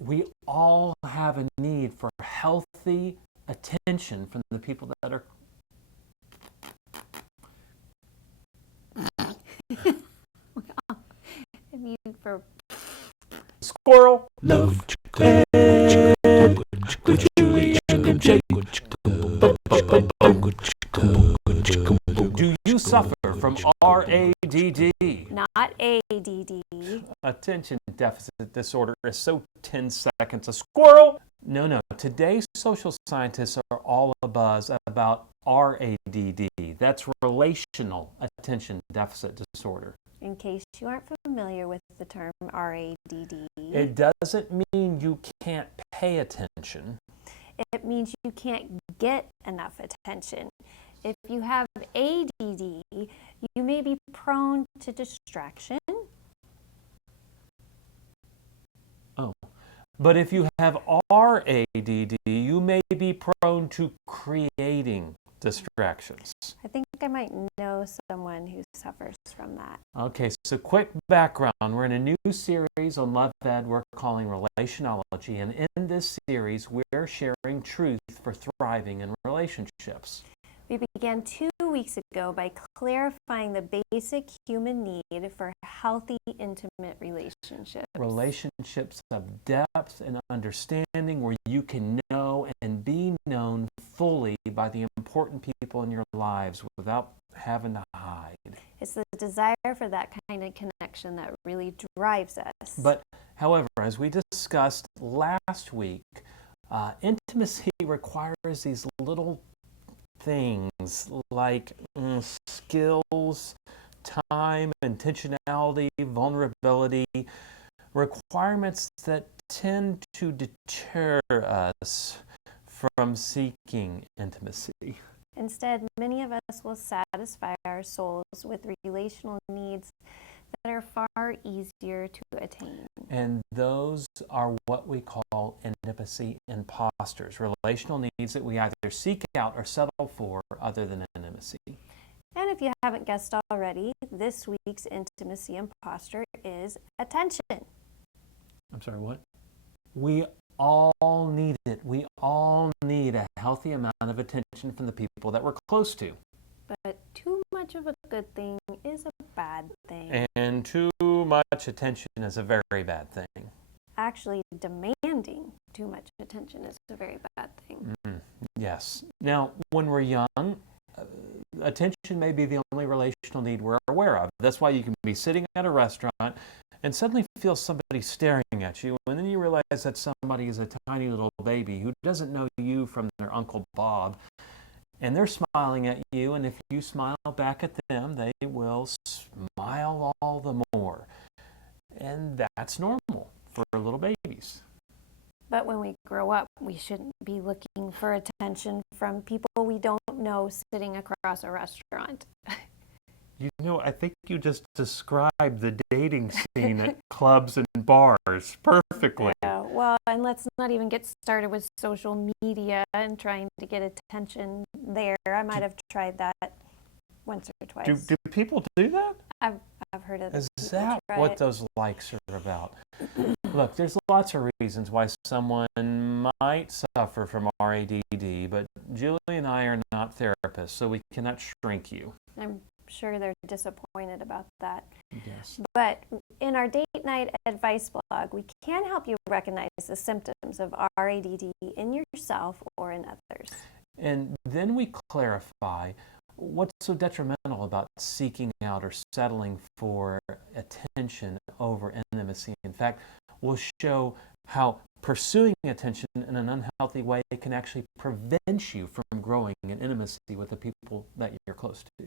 we all have a need for healthy attention from the people that are need for squirrel. Love Do you suffer from RADD? not ADD. Attention deficit disorder is so 10 seconds. A squirrel? No. Today's social scientists are all abuzz about RADD. That's relational attention deficit disorder. In case you aren't familiar with the term RADD, It doesn't mean you can't pay attention. it means you can't get enough attention. If you have ADD, you may be prone to distraction. Oh. But if you have RADD, you may be prone to creating distractions. I think I might know someone who suffers from that. Okay, so quick background. We're in a new series on Love Ed we're calling Relationology, and in this series, we're sharing truth for thriving in relationships. We began 2 weeks ago by clarifying the basic human need for healthy, intimate relationships. Relationships of depth and understanding where you can know and be known fully by the important people in your lives without having to hide. It's the desire for that kind of connection that really drives us. But, however, as we discussed last week, intimacy requires these little things like skills, time, intentionality, vulnerability, requirements that tend to deter us from seeking intimacy. Instead, many of us will satisfy our souls with relational needs that are far easier to attain. And those are what we call intimacy imposters, relational needs that we either seek out or settle for other than intimacy. And if you haven't guessed already, this week's intimacy imposter is attention. I'm sorry, what? We all need it. We all need a healthy amount of attention from the people that we're close to. But too much of a good thing is a bad thing. And too much attention is a very bad thing. Actually, demanding too much attention is a very bad thing. Yes. Now, when we're young, attention may be the only relational need we're aware of. That's why you can be sitting at a restaurant and suddenly feel somebody staring at you, and then you realize that somebody is a tiny little baby who doesn't know you from their Uncle Bob, and they're smiling at you, and if you smile back at them, they will smile all the more. And that's normal for little babies. But when we grow up, we shouldn't be looking for attention from people we don't know sitting across a restaurant. You know, I think you just described the dating scene at clubs and bars perfectly. Yeah, well, and let's not even get started with social media and trying to get attention there. I might have tried that once or twice. Do people do that? I've heard of Is people that try what it. those likes are about? Look, there's lots of reasons why someone might suffer from RADD, but Julie and I are not therapists, so we cannot shrink you. I'm sure they're disappointed about that. Yes. But in our date night advice blog, we can help you recognize the symptoms of RADD in yourself or in others. And then we clarify what's so detrimental about seeking out or settling for attention over intimacy. In fact, we'll show how pursuing attention in an unhealthy way can actually prevent you from growing in intimacy with the people that you're close to.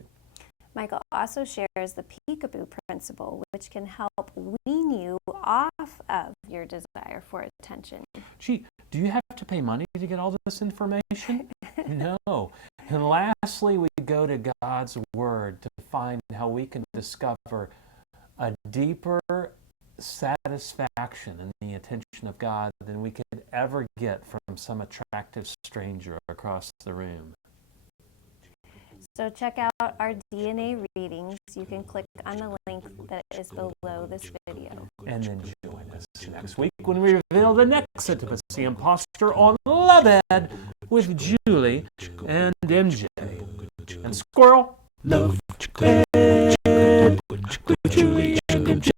Michael also shares the peekaboo principle, which can help wean you off of your desire for attention. Gee, do you have to pay money to get all this information? No. And lastly, we go to God's Word to find how we can discover a deeper satisfaction in the attention of God than we could ever get from some attractive stranger across the room. So check out our DNA readings. You can click on the link that is below this video. And then join us next week when we reveal the next intimacy imposter on the bed with Julie and MJ. And Squirrel, Love Bed with Julie and MJ.